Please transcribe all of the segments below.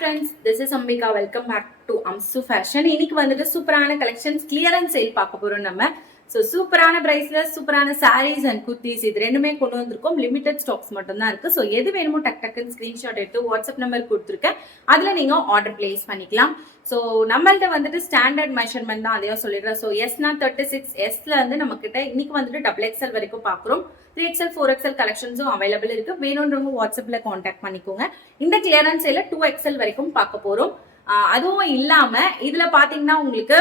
friends, this is Ambika. Welcome back to Amsu Fashion. இன்னைக்கு வந்துட்டு சூப்பரான கலெக்ஷன்ஸ் கிளியரன்ஸ் சேல் பார்க்க போறோம் நம்ம. ஸோ சூப்பரான பிரைஸ்ல சூப்பரான சாரீஸ் அண்ட் குர்த்திஸ் இது ரெண்டுமே கொண்டு வந்திருக்கோம். லிமிடெட் ஸ்டாக்ஸ் மட்டும் தான் இருக்கு. ஸோ எது வேணுமோ டக் டக்குன்னு ஸ்கிரீன்ஷாட் எடுத்து வாட்ஸ்அப் நம்பர் கொடுத்துருக்கேன். அதுல நீங்க ஆர்டர் பிளேஸ் பண்ணிக்கலாம். ஸோ நம்மள்ட்ட வந்துட்டு ஸ்டாண்டர்ட் மெஷர்மெண்ட் தான் அதையும் சொல்லிடுறேன். ஸோ எஸ்னா 36 எஸ்ல இருந்து நம்ம கிட்ட இன்னைக்கு வந்துட்டு XXL வரைக்கும் பாக்குறோம். 3XL 4XL கலெக்ஷன்ஸும் அவைலபிள் இருக்கு. வேணும்ன்றவங்க வாட்ஸ்அப்ல கான்டாக்ட் பண்ணிக்கோங்க. இந்த கிளியரன்ஸ் சேல 2XL வரைக்கும் பார்க்க போறோம். அதுவும் இல்லாம இதுல பாத்தீங்கன்னா உங்களுக்கு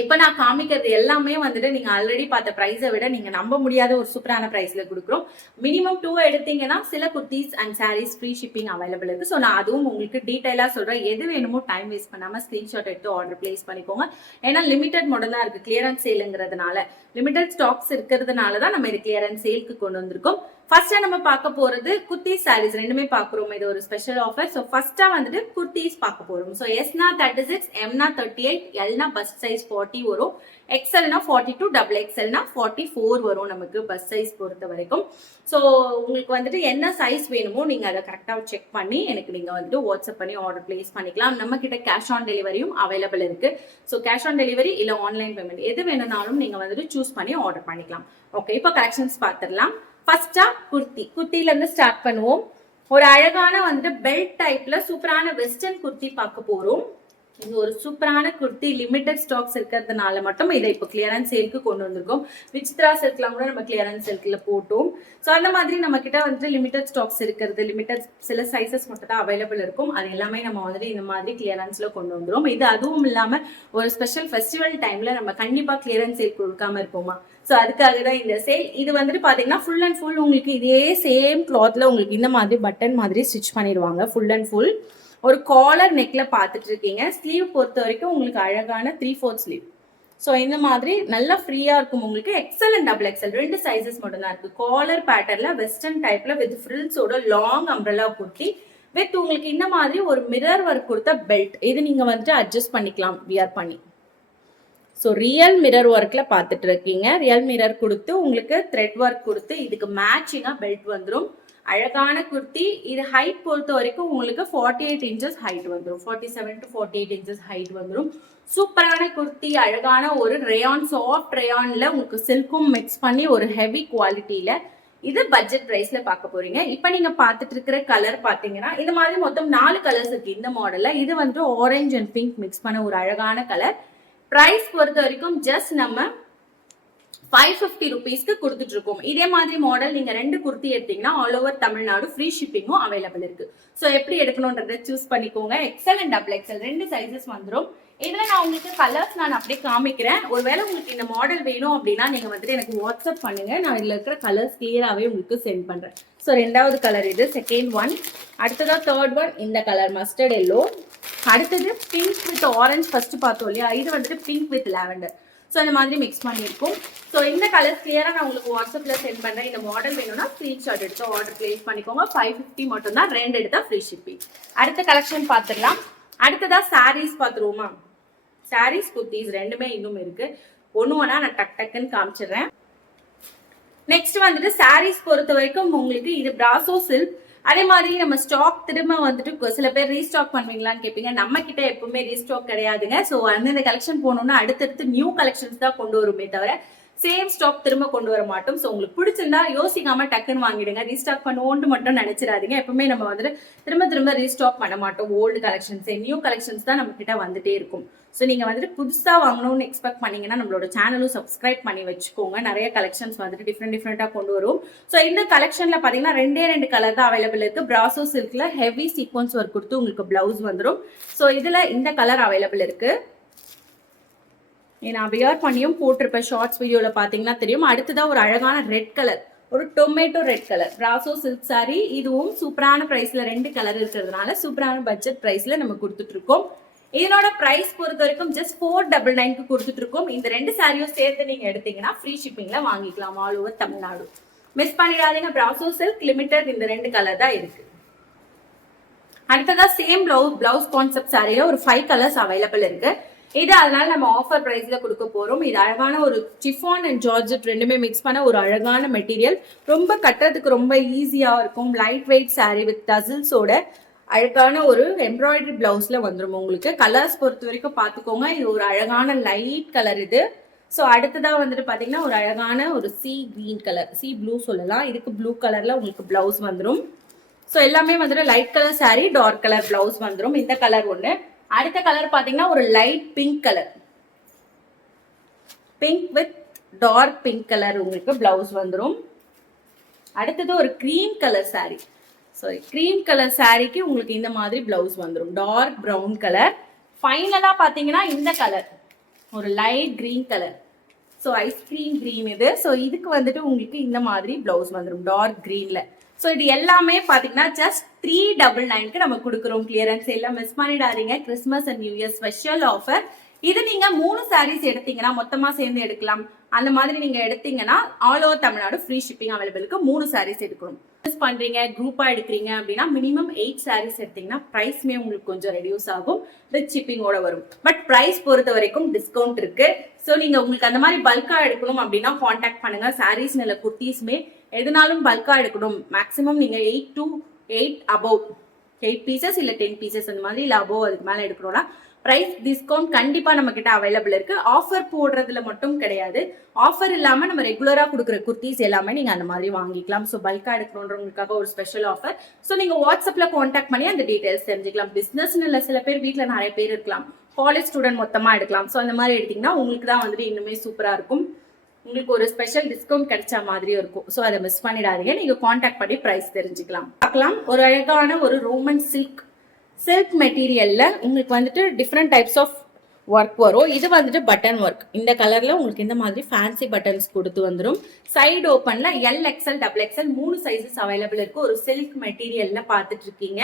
இப்ப நான் காமிக்கிறது எல்லாமே வந்துட்டு நீங்க ஆல்ரெடி பார்த்த பிரைஸை விட நீங்க நம்ப முடியாத ஒரு சூப்பரான பிரைஸ்ல கொடுக்குறோம். மினிமம் 2 எடுத்தீங்கன்னா சில kurtis and saris free shipping available இருக்கு. ஸோ நான் அதுவும் உங்களுக்கு டீடைலா சொல்றேன். எது வேணுமோ டைம் வேஸ்ட் பண்ணாம ஸ்கிரீன்ஷாட் எடுத்து ஆர்டர் பிளேஸ் பண்ணிக்கோங்க. ஏன்னா லிமிடெட் மாடல் தான் இருக்கு. கிளியரன்ஸ் சேலுங்கிறதுனால லிமிடெட் ஸ்டாக்ஸ் இருக்கிறதுனால தான் நம்ம இது கிளியரன்ஸ் சேலுக்கு கொண்டு வந்திருக்கோம். ஃபர்ஸ்டா நம்ம பார்க்க போறது குர்த்திஸ் சாரீஸ் ரெண்டுமே பார்க்குறோம். இது ஒரு ஸ்பெஷல் ஆஃபர். ஸோ ஃபர்ஸ்டா வந்துட்டு குர்த்திஸ் பார்க்க போறோம். ஸோ எஸ்னா 36, எம்னா 38, எல்னா பஸ்ட் சைஸ் 40 வரும், எக்ஸ்எல்னா 42, XXLனா 44 வரும் நமக்கு பஸ் சைஸ் பொறுத்த வரைக்கும். ஸோ உங்களுக்கு வந்துட்டு என்ன சைஸ் வேணுமோ நீங்க அதை கரெக்டாக செக் பண்ணி எனக்கு நீங்க வந்துட்டு வாட்ஸ்அப் பண்ணி ஆர்டர் பிளேஸ் பண்ணிக்கலாம். நம்ம கிட்ட கேஷ் ஆன் டெலிவரியும் அவைலபிள் இருக்கு. ஸோ கேஷ் ஆன் டெலிவரி இல்ல ஆன்லைன் பேமெண்ட் எது வேணும்னாலும் நீங்க வந்துட்டு சூஸ் பண்ணி ஆர்டர் பண்ணிக்கலாம். ஓகே, இப்போ கலெக்ஷன்ஸ் பார்த்துடலாம். ஃபர்ஸ்டா குர்த்தில இருந்து ஸ்டார்ட் பண்ணுவோம். ஒரு அழகான வந்துட்டு பெல்ட் டைப்ல சூப்பரான வெஸ்டர்ன் குர்த்தி பார்க்க போறோம். இது ஒரு சூப்பரான குர்த்தி லிமிடெட் ஸ்டாக்ஸ் இருக்கிறதுனால மட்டும் இதை இப்போ கிளியரன்ஸ் சேலுக்கு கொண்டு வந்திருக்கோம். விசித்ரா சில்க்லாம் கூட நம்ம கிளியரன்ஸ் சேல்க்ல போட்டோம். ஸோ அந்த மாதிரி நம்ம கிட்ட வந்துட்டு லிமிடெட் ஸ்டாக்ஸ் இருக்கிறது, லிமிடெட் சில சைசஸ் மட்டும் தான் அவைலபிள் இருக்கும். அது எல்லாமே நம்ம வந்துட்டு இந்த மாதிரி கிளியரன்ஸ்ல கொண்டு வந்துடும். இது அதுவும் இல்லாம ஒரு ஸ்பெஷல் ஃபெஸ்டிவல் டைம்ல நம்ம கண்டிப்பா கிளியரன்ஸ் சேல் கொடுக்காம இருப்போமா. ஸோ அதுக்காக தான் இந்த சேல். இது வந்துட்டு பாத்தீங்கன்னா ஃபுல் அண்ட் ஃபுல் உங்களுக்கு இதே சேம் கிளாத்ல உங்களுக்கு இந்த மாதிரி பட்டன் மாதிரி ஸ்டிச் பண்ணிடுவாங்க. ஃபுல் அண்ட் ஃபுல் ஒரு காலர் நெக்ல பாத்துட்டு இருக்கீங்க. ஸ்லீவ் பொறுத்த வரைக்கும் உங்களுக்கு அழகான 3/4 ஸ்லீவ். ஸோ இந்த மாதிரி நல்லா ஃப்ரீயா இருக்கும். உங்களுக்கு XL அண்ட் XXL ரெண்டு சைசஸ் மட்டும் தான் இருக்கு. காலர் பேட்டர்ல வெஸ்டர்ன் டைப்ல வித் ஃப்ரில்ஸோட லாங் அம்ப்ரெல்லா குர்த்தி வித் உங்களுக்கு இந்த மாதிரி ஒரு மிரர் ஒர்க் கொடுத்த பெல்ட். இது நீங்க வந்துட்டு அட்ஜஸ்ட் பண்ணிக்கலாம் வியர் பண்ணி. ஸோ ரியல் மிரர் ஒர்க்ல பார்த்துட்டு இருக்கீங்க. ரியல் மிரர் கொடுத்து உங்களுக்கு த்ரெட் ஒர்க் கொடுத்து இதுக்கு மேட்சிங்கா பெல்ட் வந்துடும். அழகான குர்த்தி. இது ஹைட் பொறுத்த வரைக்கும் உங்களுக்கு 48 இன்ச்சஸ் ஹைட் வந்துடும். 47 to 48 இன்ச்சஸ் ஹைட் வந்துடும். சூப்பரான குர்த்தி. அழகான ஒரு ரேயான், சாஃப்ட் ரேயான்ல உங்களுக்கு சில்க்கும் மிக்ஸ் பண்ணி ஒரு ஹெவி குவாலிட்டியில இது பட்ஜெட் பிரைஸ்ல பார்க்க போறீங்க. இப்ப நீங்க பார்த்துட்டு இருக்கிற கலர் பாத்தீங்கன்னா இந்த மாதிரி மொத்தம் 4 கலர்ஸ் இருக்கு இந்த மாடல்ல. இது வந்து ஆரஞ்சு அண்ட் பிங்க் மிக்ஸ் பண்ண ஒரு அழகான கலர். பிரைஸ் பொறுத்த வரைக்கும் ஜஸ்ட் நம்ம 550 ருபீஸ்க்கு கொடுத்துட்டு இருக்கோம். இதே மாதிரி மாடல் நீங்க 2 குர்த்தி எடுத்தீங்கன்னா ஆல் ஓவர் தமிழ்நாடு ஃப்ரீ ஷிப்பிங்கும் அவைலபிள் இருக்கு. ஸோ எப்படி எடுக்கணும்ன்றதை சூஸ் பண்ணிக்கோங்க. XL அண்ட் XXL ரெண்டு சைசஸ் வந்துடும். இதுல நான் உங்களுக்கு கலர்ஸ் நான் அப்படியே காமிக்கிறேன். ஒருவேளை உங்களுக்கு இந்த மாடல் வேணும் அப்படின்னா நீங்க வந்துட்டு எனக்கு வாட்ஸ்அப் பண்ணுங்க. நான் இதுல இருக்கிற கலர்ஸ் கிளியராகவே உங்களுக்கு சென்ட் பண்றேன். ஸோ ரெண்டாவது கலர் இது, செகண்ட் ஒன். அடுத்ததா தேர்ட் ஒன் இந்த கலர் மஸ்டர்ட் எல்லோ. அடுத்தது பிங்க் வித் ஆரஞ்சு ஃபர்ஸ்ட் பார்த்தோம் இல்லையா, இது வந்துட்டு பிங்க் வித் லாவெண்டர். ஸோ இந்த மாதிரி மிக்ஸ் பண்ணியிருக்கும். ஸோ இந்த கலர்ஸ் கிளியராக நான் உங்களுக்கு வாட்ஸ்அப்பில் சென்ட் பண்ணுறேன். இந்த மாடல் வேணும்னா ஸ்க்ரீன்ஷாட் எடுத்து ஆர்டர் பிளேஸ் பண்ணிக்கோங்க. 550 மட்டும் தான், 2 எடுத்தா ஃப்ரீ ஷிப்பிங். அடுத்த கலெக்ஷன் பார்த்துடலாம். அடுத்ததா சாரீஸ் பார்த்துருவோமா. சாரீஸ் குர்த்திஸ் ரெண்டுமே இன்னும் இருக்கு. ஒன்று நான் டக்குன்னு காமிச்சிடுறேன். நெக்ஸ்ட் வந்துட்டு சாரீஸ் பொறுத்த வரைக்கும் உங்களுக்கு இது பிராசோ சில்க். அதே மாதிரி நம்ம ஸ்டாக் திரும்ப வந்துட்டு சில பேர் ரீஸ்டாக் பண்ணுவீங்களான்னு கேட்பீங்க. நம்ம கிட்ட எப்பவுமே ரீஸ்டாக் கிடையாதுங்க. ஸோ வந்து இந்த கலெக்ஷன் போனோம்னா அடுத்தடுத்து நியூ கலெக்ஷன்ஸ் தான் கொண்டு வருமே தவிர சேம் ஸ்டாக் திரும்ப கொண்டு வர மாட்டோம். ஸோ உங்களுக்கு பிடிச்சிருந்தா யோசிக்காம டக்குன்னு வாங்கிடுங்க. ரீஸ்டாக் பண்ணுவோன்ட்டு மட்டும் நினைச்சிடாதீங்க. எப்பவுமே நம்ம வந்துட்டு திரும்ப ரீஸ்டாக் பண்ண மாட்டோம். ஓல்டு கலெக்ஷன்ஸ், நியூ கலெக்ஷன்ஸ் தான் நம்ம கிட்ட வந்துட்டே இருக்கும். ஸோ நீங்க வந்துட்டு புதுசா வாங்கணும்னு எக்ஸ்பெக்ட் பண்ணீங்கன்னா நம்மளோட சேனலும் சப்ஸ்கிரைப் பண்ணி வச்சுக்கோங்க. நிறைய கலெக்ஷன்ஸ் வந்துட்டு டிஃப்ரெண்டா கொண்டு வரும். ஸோ இந்த கலெக்ஷன்ல பாத்தீங்கன்னா 2 கலர் தான் அவைலபிள் இருக்கு. பிராசோ சில்க்ல ஹெவி சீக்வன்ஸ் ஒர்க் கொடுத்து உங்களுக்கு பிளவுஸ் வந்துடும். ஸோ இதுல இந்த கலர் அவைலபிள் இருக்கு. நான் வியர் பண்ணியும் போட்டிருப்பேன். ஷார்ட்ஸ் வீடியோல பாத்தீங்கன்னா தெரியும். அடுத்ததான் ஒரு அழகான ரெட் கலர், ஒரு tomato red colour brasso silk sorry. இதுவும் சூப்பரான பிரைஸ்ல 2 கலர் இருக்கிறதுனால சூப்பரான பட்ஜெட் பிரைஸ்ல நம்ம கொடுத்துட்டு இருக்கோம். இதனோட பிரைஸ் பொறுத்த வரைக்கும் ஜஸ்ட் 499க்கு கொடுத்துட்டு இருக்கோம். இந்த 2 சாரியும் சேர்த்து நீங்க எடுத்தீங்கன்னா ஃப்ரீ ஷிப்பிங்ல வாங்கிக்கலாம் ஆல் ஓவர் தமிழ்நாடு. மிஸ் பண்ணிடாதீங்க. பிராசோ சில்க் லிமிடெட் இந்த 2 கலர் தான் இருக்கு. அடுத்ததா சேம் பிளவுஸ் கான்செப்ட் சாரியில ஒரு 5 கலர்ஸ் அவைலபிள் இருக்கு. இது அதனால நம்ம ஆஃபர் பிரைஸ்ல கொடுக்க போறோம். இது அழகான ஒரு சிஃபான் அண்ட் ஜார்ஜெட் ரெண்டுமே மிக்ஸ் பண்ண ஒரு அழகான மெட்டீரியல். ரொம்ப கட்டுறதுக்கு ரொம்ப ஈஸியா இருக்கும். லைட் வெயிட் சாரி வித் டசில்ஸோட அழகான ஒரு எம்ப்ராய்டரி பிளவுஸ்ல வந்துடும் உங்களுக்கு. கலர்ஸ் பொறுத்த வரைக்கும் பார்த்துக்கோங்க. இது ஒரு அழகான லைட் கலர் இது. ஸோ அடுத்ததா வந்துட்டு பார்த்தீங்கன்னா ஒரு அழகான ஒரு C green colour, C blue சொல்லலாம். இதுக்கு ப்ளூ கலர்ல உங்களுக்கு பிளவுஸ் வந்துடும். ஸோ எல்லாமே வந்துட்டு light colour sari, dark colour blouse வந்துடும். இந்த கலர் ஒன்று. அடுத்த கலர் பார்த்தீங்கன்னா ஒரு light pink colour, pink with dark pink colour உங்களுக்கு பிளவுஸ் வந்துடும். அடுத்தது ஒரு cream colour sari. Sorry, cream colour சாரீக்கு உங்களுக்கு இந்த மாதிரி பிளவுஸ் வந்துடும். Dark brown colour. ஃபைனலா பாத்தீங்கன்னா இந்த கலர் ஒரு light green colour. So ice cream green இது. ஸோ இதுக்கு வந்துட்டு உங்களுக்கு இந்த மாதிரி பிளவுஸ் வந்துடும் டார்க் கிரீன்ல. ஸோ இது எல்லாமே பாத்தீங்கன்னா ஜஸ்ட் 399க்கு நம்ம கொடுக்குறோம். கிளியரன்ஸ் எல்லாம் மிஸ் பண்ணிடாதீங்க. Christmas and new year special offer. இது நீங்க 3 சாரீஸ் எடுத்தீங்கன்னா மொத்தமா சேர்ந்து எடுக்கலாம். அந்த மாதிரி நீங்க எடுத்தீங்கன்னா all over Tamil Nadu free shipping அவைலபிளுக்கு 3 சாரீஸ் எடுக்கணும். பண்றீங்க, குரூப்பா எடுக்கிறீங்க அப்படின்னா மினிமம் 8 சாரீஸ் எடுத்தீங்கன்னா பிரைஸ்மே உங்களுக்கு கொஞ்சம் ரெடியூஸ் ஆகும். வித் ஷிப்பிங்கோட வரும். பட் பிரைஸ் பொறுத்த வரைக்கும் டிஸ்கவுண்ட் இருக்கு. ஸோ நீங்க உங்களுக்கு அந்த மாதிரி பல்கா எடுக்கணும் அப்படின்னா கான்டாக்ட் பண்ணுங்க. சாரீஸ் இல்ல குர்த்திஸ்மே எதுனாலும் பல்கா எடுக்கணும். மேக்ஸிமம் நீங்க 8 to 8 above 8 பீசஸ் இல்ல 10 பீசஸ் அந்த மாதிரி இல்ல அபோவ் அதுக்கு மேல எடுக்கணும்னா பிரைஸ் டிஸ்கவுண்ட் கண்டிப்பா நம்ம கிட்ட அவைலபிள் இருக்கு. ஆஃபர் போடுறதுல மட்டும் கிடையாது. ஆஃபர் இல்லாம நம்ம ரெகுலரா கொடுக்குற குர்த்திஸ் எல்லாமே நீங்க அந்த மாதிரி வாங்கிக்கலாம். ஸோ பல்கா எடுக்கணுன்றவங்களுக்காக ஒரு ஸ்பெஷல் ஆஃபர். ஸோ நீங்க வாட்ஸ்அப்ல கான்டாக்ட் பண்ணி அந்த டீடைல்ஸ் தெரிஞ்சுக்கலாம். பிசினஸ்னு இல்ல, சில பேர் வீட்டுல நிறைய பேர் இருக்கலாம், காலேஜ் ஸ்டூடெண்ட் மொத்தமா எடுக்கலாம். ஸோ அந்த மாதிரி எடுத்தீங்கன்னா உங்களுக்கு தான் வந்துட்டு இன்னுமே சூப்பரா இருக்கும். உங்களுக்கு ஒரு ஸ்பெஷல் டிஸ்கவுண்ட் கிடைச்ச மாதிரியும் இருக்கும். ஸோ அதை மிஸ் பண்ணிடாதீங்க. நீங்க கான்டாக்ட் பண்ணி பிரைஸ் தெரிஞ்சுக்கலாம். பார்க்கலாம். ஒரு அழகான ஒரு ரோமன் சில்க் மெட்டீரியல்ல உங்களுக்கு வந்துட்டு டிஃப்ரெண்ட் டைப்ஸ் ஆஃப் ஒர்க் வரும். இது வந்துட்டு பட்டன் ஒர்க். இந்த கலர்ல உங்களுக்கு இந்த மாதிரி ஃபேன்சி பட்டன்ஸ் கொடுத்து வந்துடும். சைடு ஓப்பன்ல L XL double XL 3 sizes available இருக்கு. ஒரு சில்க் மெட்டீரியல்ல பார்த்துட்டு இருக்கீங்க.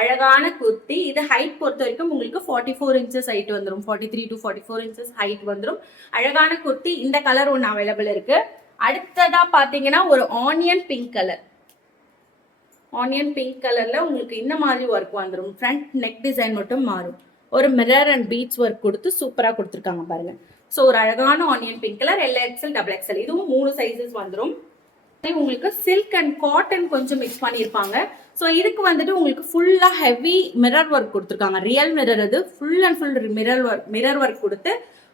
அழகான குர்த்தி. இது ஹைட் பொறுத்த வரைக்கும் உங்களுக்கு 44 இன்ச்சஸ் ஹைட் வந்துடும். 43 to 44 இன்ச்சஸ் ஹைட் வந்துடும். அழகான குர்த்தி. இந்த கலர் ஒன்று அவைலபிள் இருக்கு. அடுத்ததா பாத்தீங்கன்னா ஒரு onion pink colour. Onion pink கலர்ல உங்களுக்கு இந்த மாதிரி ஒர்க் வந்துடும். ஃப்ரண்ட் நெக் டிசைன் மட்டும் மாறும். ஒரு மிரர் அண்ட் பீட்ஸ் ஒர்க் கொடுத்து சூப்பரா கொடுத்துருக்காங்க பாருங்க. ஸோ ஒரு அழகான onion pink colour, L XL double XL. இதுவும் 3 சைசஸ் வந்துடும். உங்களுக்கு சில்க் அண்ட் காட்டன் கொஞ்சம் மிக்ஸ் பண்ணியிருப்பாங்க. ஸோ இதுக்கு வந்துட்டு உங்களுக்கு ஃபுல்லா ஹெவி மிரர் ஒர்க் கொடுத்துருக்காங்க. ரியல் மிரர் இது. Full and full mirror work கொடுத்து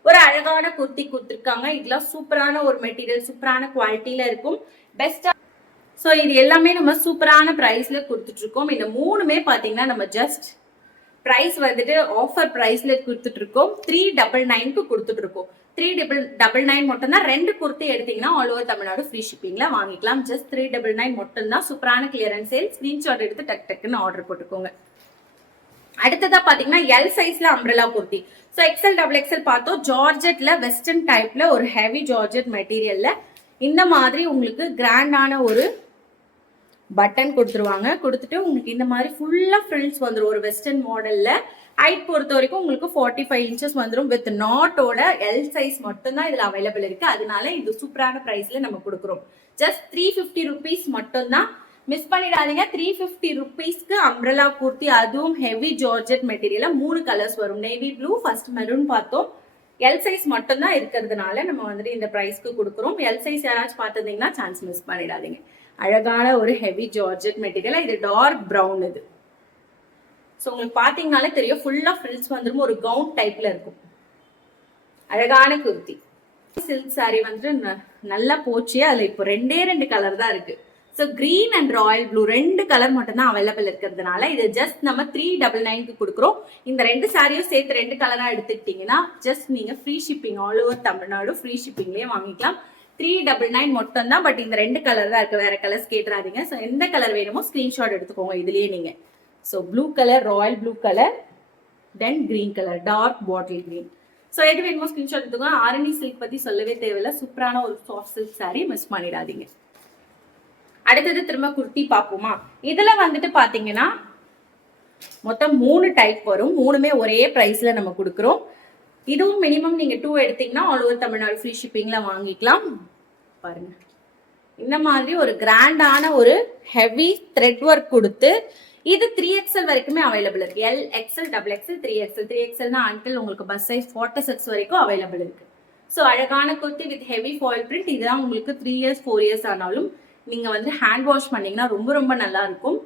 ஒரு அழகான குர்த்தி கொடுத்துருக்காங்க. இதெல்லாம் சூப்பரான ஒரு மெட்டீரியல், சூப்பரான குவாலிட்டியில இருக்கும். பெஸ்டா. ஸோ இது எல்லாமே நம்ம சூப்பரான பிரைஸ்ல கொடுத்துட்டு இருக்கோம். இந்த 3மே பாத்தீங்கன்னா நம்ம ஜஸ்ட் பிரைஸ் வந்துட்டு ஆஃபர் பிரைஸ்ல கொடுத்துட்டு இருக்கோம். 399க்கு கொடுத்துட்டு இருக்கோம். 399 மட்டும் தான். 2 குர்த்தி எடுத்தீங்கன்னா ஆல் ஓவர் தமிழ்நாடு ஃப்ரீ ஷிப்பிங்ல வாங்கிக்கலாம். ஜஸ்ட் 399 மட்டும் தான். சூப்பரான கிளியரன்ஸ் சேல். ஸ்கிரீன்ஷாட் எடுத்து டக் டக்குன்னு ஆர்டர் போட்டுக்கோங்க. அடுத்ததா பாத்தீங்கன்னா எல் சைஸ்ல umbrella kurti. So XL double XL பார்த்தோம். ஜார்ஜெட்ல வெஸ்டர்ன் டைப்ல ஒரு ஹெவி ஜார்ஜெட் மெட்டீரியல்ல இந்த மாதிரி உங்களுக்கு கிராண்டான ஒரு பட்டன் கொடுத்துருவாங்க. கொடுத்துட்டு உங்களுக்கு இந்த மாதிரி ஃபுல்லா ஃப்ரில்ஸ் வந்துடும். ஒரு வெஸ்டர்ன் மாடல்ல ஹைட் பொறுத்த வரைக்கும் உங்களுக்கு 45 இன்ச்சஸ் வந்துடும். வித் நாட்டோட எல் சைஸ் மட்டும் தான் இதுல அவைலபிள் இருக்கு. அதனால இது சூப்பரான பிரைஸ்ல நம்ம கொடுக்குறோம். ஜஸ்ட் 350 ருபீஸ் மட்டும் தான். மிஸ் பண்ணிடாதீங்க. 350 ருபீஸ்க்கு அம்ப்ரெல்லா குர்த்தி, அதுவும் ஹெவி ஜார்ஜெட் மெட்டீரியல்ல 3 கலர்ஸ் வரும். நேவி ப்ளூ, ஃபர்ஸ்ட் மெரூன் பார்த்தோம். எல் சைஸ் மட்டும் தான் இருக்கிறதுனால நம்ம வந்துட்டு இந்த பிரைஸ்க்கு கொடுக்குறோம். எல் சைஸ் யாராச்சும் பார்த்துருந்தீங்கன்னா சான்ஸ் மிஸ் பண்ணிடாதீங்க. அழகான ஒரு ஹெவி ஜார்ஜெட் மெட்டீரியல். இது டார்க் ப்ரௌன் இது. ஸோ உங்களுக்கு பார்த்தீங்கனாலே தெரியும் ஃபுல்லா ஃப்ரில்ஸ் வந்துடும். ஒரு கவுன் டைப்ல இருக்கும். அழகான குர்த்தி. சில்க் சாரி வந்துட்டு நல்லா போச்சு. அதுல இப்போ 2 கலர் தான் இருக்கு. So green and Royal blue 2 colour மட்டும் தான் அவைலபிள் இருக்கிறதுனால இது ஜஸ்ட் நம்ம 399க்கு கொடுக்குறோம். இந்த 2 சாரியும் சேர்த்து 2 கலரா எடுத்துக்கிட்டீங்கன்னா ஜஸ்ட் நீங்க free shipping all over Tamil Nadu free ஷிப்பிங்லேயே வாங்கிக்கலாம். 399 மட்டும் தான். பட் இந்த 2 கலர் தான் இருக்கு. வேற கலர்ஸ் கேட்டுறாதீங்க. ஸோ எந்த கலர் வேணுமோ ஸ்கிரீன்ஷாட் எடுத்துக்கோங்க இதுலயே நீங்க. So blue colour, royal blue colour, then green colour, dark bottle green. So எது வேணுமோ ஸ்கிரீன்ஷாட் எடுத்துக்கோங்க. ஆரணி சில்க் பத்தி சொல்லவே தேவையில்லை. சூப்பரான ஒரு சாஃப்ட் சில்க் சாரி. மிஸ் பண்ணிடாதீங்க. அடுத்தது திரும்ப குர்த்தி பார்ப்போமா. இதுல வந்துட்டு பாத்தீங்கன்னா மொத்தம் 3 டைப் வரும். 3மே ஒரே பிரைஸ்ல நம்ம கொடுக்குறோம். இதுவும் மினிமம் நீங்க 2 எடுத்தீங்கன்னா ஆல் ஓவர் தமிழ்நாடு ஃப்ரீ ஷிப்பிங்ல வாங்கிக்கலாம். பாருங்க இந்த மாதிரி ஒரு கிராண்டான ஒரு ஹெவி த்ரெட் ஒர்க் கொடுத்து இது 3XL வரைக்குமே அவைலபிள் இருக்கு. L XL double XL 3XL. 3XLனா அன்டில் உங்களுக்கு பஸ் சைஸ் 46 வரைக்கும் அவைலபிள் இருக்கு. ஸோ அழகான kurti with heavy foil print. இதுதான் உங்களுக்கு 3 இயர்ஸ் 4 இயர்ஸ் ஆனாலும் நீங்க வந்து ஹேண்ட் வாஷ் பண்ணீங்கன்னா ரொம்ப ரொம்ப நல்லா இருக்கும்.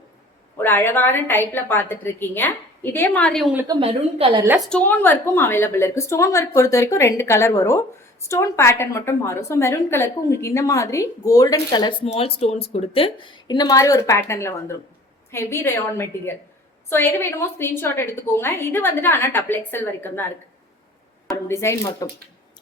ஒரு அழகான டைப்ல பார்த்துட்டு இருக்கீங்க. இதே மாதிரி உங்களுக்கு மெரூன் கலர்ல ஸ்டோன் ஒர்க்கும் அவைலபிள் இருக்கு. ஸ்டோன் ஒர்க் பொறுத்த வரைக்கும் 2 கலர் வரும். ஸ்டோன் பேட்டர்ன் மட்டும் மாறும். ஸோ மெரூன் கலருக்கு உங்களுக்கு இந்த மாதிரி கோல்டன் கலர் ஸ்மால் ஸ்டோன்ஸ் கொடுத்து இந்த மாதிரி ஒரு பேட்டர்ன்ல வந்துடும். Heavy rayon material. ஸோ எது வேணுமோ ஸ்கிரீன்ஷாட் எடுத்துக்கோங்க. இது வந்துட்டு ஆனால் டபுள் எக்ஸல் வரைக்கும் தான் இருக்கு. டிசைன் மட்டும்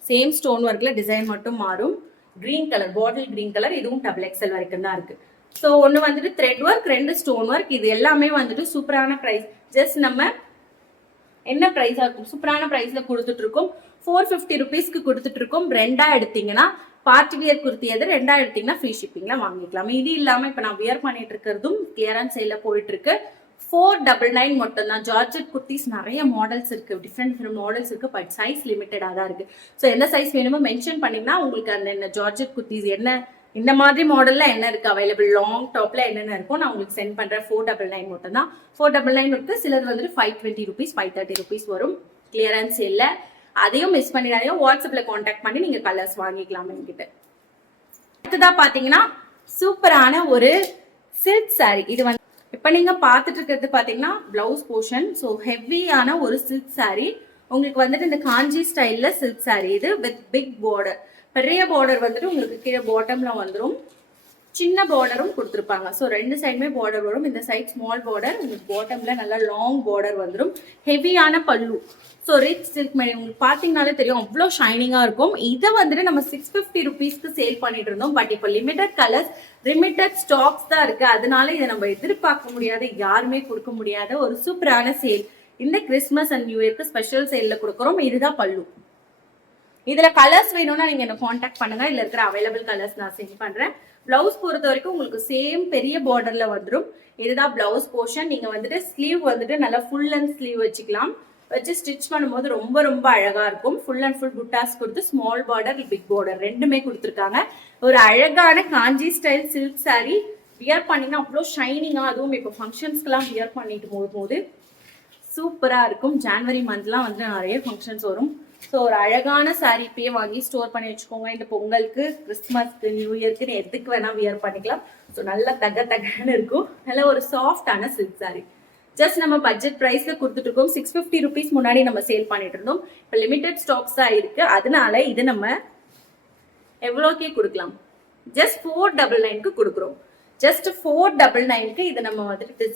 சேம் ஸ்டோன் ஒர்க்ல டிசைன் மட்டும் மாறும். Green colour, bottle green colour, இதுவும் டபுள் எக்ஸல் வரைக்கும் தான் இருக்கு. ஸோ ஒன்று வந்துட்டு த்ரெட் ஒர்க், 2 ஸ்டோன் ஒர்க். இது எல்லாமே வந்துட்டு சூப்பரான ப்ரைஸ். ஜஸ்ட் நம்ம என்ன ப்ரைஸா இருக்கும், சூப்பரான ப்ரைஸ்ல கொடுத்துட்டு இருக்கோம். 450 ருபீஸ்க்கு கொடுத்துட்டு இருக்கோம். 2ஆ எடுத்தீங்கன்னா பார்ட்டி வியர் குர்த்தி எது 2ஆ எடுத்தீங்கன்னா ஃப்ரீ ஷிப்பிங்ல வாங்கிக்கலாம். இது இல்லாம இப்ப நான் வியர் பண்ணிட்டு இருக்கிறதும் கிளியரன்ஸ் சேல்ல போயிட்டு இருக்கு. 499 மட்டும் தான். ஜார்ஜெட் குர்த்திஸ் நிறைய மாடல்ஸ் இருக்கு, டிஃப்ரெண்ட் மாடல்ஸ் இருக்கு. பட் சைஸ் லிமிட்டடா தான் இருக்கு. ஸோ எந்த சைஸ் வேணுமோ மென்ஷன் பண்ணீங்கன்னா உங்களுக்கு அந்த ஜார்ஜெட் குர்த்திஸ் என்ன இந்த மாதிரி மாடல்ல என்ன இருக்கு அவைலபிள், லாங் டாப்ல என்னென்ன இருக்கும் நான் உங்களுக்கு சென்ட் பண்றேன். 499 மட்டும் தான். 499 இருக்கு. சிலது வந்துட்டு 520 ருபீஸ் 530 ருபீஸ் வரும் கிளியரன்ஸ் சேல்ல. அதையும் மிஸ் பண்ணிடாதீங்க. வாட்ஸ்அப்ல கான்டாக்ட் பண்ணி நீங்க கலர்ஸ் வாங்கிக்கலாம் என்கிட்ட. அடுத்ததா பாத்தீங்கன்னா சூப்பரான ஒரு சில்க் சாரி. இது வந்து இப்ப நீங்க பாத்துட்டு இருக்கிறது பாத்தீங்கன்னா பிளவுஸ் போர்ஷன். ஸோ ஹெவியான ஒரு சில்க் சாரி. உங்களுக்கு வந்துட்டு இந்த காஞ்சி ஸ்டைல்ல சில்க் சாரி. இது வித் பிக் பார்டர். பெரிய பார்டர் வந்துட்டு உங்களுக்கு கீழே பாட்டம்ல வந்துடும். சின்ன பார்டரும் கொடுத்துருப்பாங்க. ஸோ 2 சைடுமே பார்டர் வரும். இந்த சைட் ஸ்மால் பார்டர், உங்களுக்கு பாட்டம்ல நல்லா லாங் பார்டர் வந்துடும். ஹெவியான பல்லு. ஸோ ரிச் சில்க் மேடம் உங்களுக்கு பார்த்தீங்கனாலே தெரியும் அவ்வளோ ஷைனிங்காக இருக்கும். இதை வந்துட்டு நம்ம 650 ருபீஸ்க்கு சேல் பண்ணிட்டு இருந்தோம். பட் இப்போ லிமிடெட் கலர்ஸ், லிமிடெட் ஸ்டாக்ஸ் தான் இருக்கு. அதனால இதை நம்ம எதிர்பார்க்க முடியாத, யாருமே கொடுக்க முடியாத ஒரு சூப்பரான சேல் இந்த கிறிஸ்மஸ் அண்ட் நியூ இயர்க்கு ஸ்பெஷல் சேல்ல கொடுக்குறோம். இதுதான் பல்லு. இதுல கலர்ஸ் வேணும்னா நீங்க என்ன காண்டாக்ட் பண்ணுங்க. இதுல இருக்கிற அவைலபிள் கலர்ஸ் நான் சென்ட் பண்றேன். பிளவுஸ் பொறுத்த வரைக்கும் உங்களுக்கு சேம் பெரிய பார்டர்ல வந்துடும். இதுதான் பிளவுஸ் போர்ஷன். நீங்க வந்துட்டு ஸ்லீவ் வந்துட்டு நல்லா ஃபுல் லென்த் ஸ்லீவ் வச்சுக்கலாம். வச்சு ஸ்டிச் பண்ணும்போது ரொம்ப ரொம்ப அழகா இருக்கும். ஃபுல் அண்ட் ஃபுல் புட்டாஸ் கொடுத்து ஸ்மால் பார்டர் பிக் பார்டர் ரெண்டுமே கொடுத்துருக்காங்க. ஒரு அழகான காஞ்சி ஸ்டைல் சில்க் சாரி. வியர் பண்ணீங்கன்னா அவ்வளோ ஷைனிங்கா, அதுவும் இப்போ ஃபங்க்ஷன்ஸ்க்கெல்லாம் வியர் பண்ணிட்டு போகும்போது சூப்பரா இருக்கும். ஜான்வரி மந்த்லாம் வந்து நிறைய ஃபங்க்ஷன்ஸ் வரும். ஸோ ஒரு அழகான சாரீ இப்பயே வாங்கி ஸ்டோர் பண்ணி வச்சுக்கோங்க. இந்த பொங்கலுக்கு, கிறிஸ்மஸ்க்கு, நியூ இயர்க்கு எதுக்கு வேணா வியர் பண்ணிக்கலாம். ஸோ நல்லா தகன்னு இருக்கும். நல்ல ஒரு சாஃப்டான சில்க் சாரி. ஜஸ்ட் நம்ம பட்ஜெட் ப்ரைஸ்ல கொடுத்துட்டு இருக்கோம். 650 ருபீஸ் முன்னாடி நம்ம சேல் பண்ணிட்டு இருந்தோம். இப்போ லிமிடெட் ஸ்டாக்ஸ் தான் இருக்கு. அதனால இது நம்ம எவ்வளோக்கே கொடுக்கலாம், ஜஸ்ட் 499க்கு கொடுக்குறோம். ஜஸ்ட் 499க்கு இது நம்ம வந்துட்டு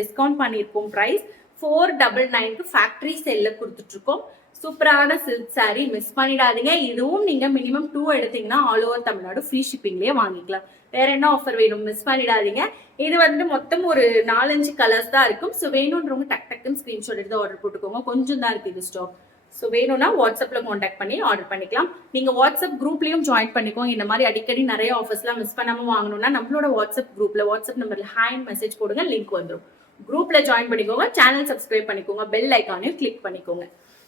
டிஸ்கவுண்ட் பண்ணியிருக்கோம். ப்ரைஸ் 499க்கு ஃபேக்டரி சேல்ல கொடுத்துட்டு இருக்கோம். சூப்பரான சில்க் சாரி மிஸ் பண்ணிடாதீங்க. இதுவும் நீங்க மினிமம் 2 எடுத்தீங்கன்னா ஆல் ஓவர் தமிழ்நாடு ஃப்ரீ ஷிப்பிங்லேயே வாங்கிக்கலாம். வேற என்ன ஆஃபர் வேணும், மிஸ் பண்ணிடாதீங்க. இது வந்து மொத்தம் ஒரு 4-5 கலர்ஸ் தான் இருக்கும். ஸோ வேணுன்றவங்க டக்குன்னு ஸ்கிரீன்ஷாட் எடுத்து ஆர்டர் போட்டுக்கோங்க. கொஞ்சம் தான் இருக்கு இது ஸ்டாக். ஸோ வேணும்னா வாட்ஸ்அப்ல காண்டாக்ட் பண்ணி ஆர்டர் பண்ணிக்கலாம். நீங்க வாட்ஸ்அப் குரூப்லயும் ஜாயின் பண்ணிக்கோங்க. இந்த மாதிரி அடிக்கடி நிறைய ஆஃபர்ஸ்லாம் மிஸ் பண்ணாம வாங்கணும்னா நம்மளோட வாட்ஸ்அப் குரூப்ல வாட்ஸ்அப் நம்பர்ல ஹாய் மெசேஜ் போடுங்க, லிங்க் வந்துடும். குரூப்ல ஜாயின் பண்ணிக்கோங்க. சேனல் சப்ஸ்கிரைப் பண்ணிக்கோங்க. பெல் ஐக்கானையும் கிளிக் பண்ணிக்கோங்க.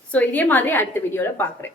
ஸோ இதே மாதிரி அடுத்த வீடியோல பார்க்குறேன்.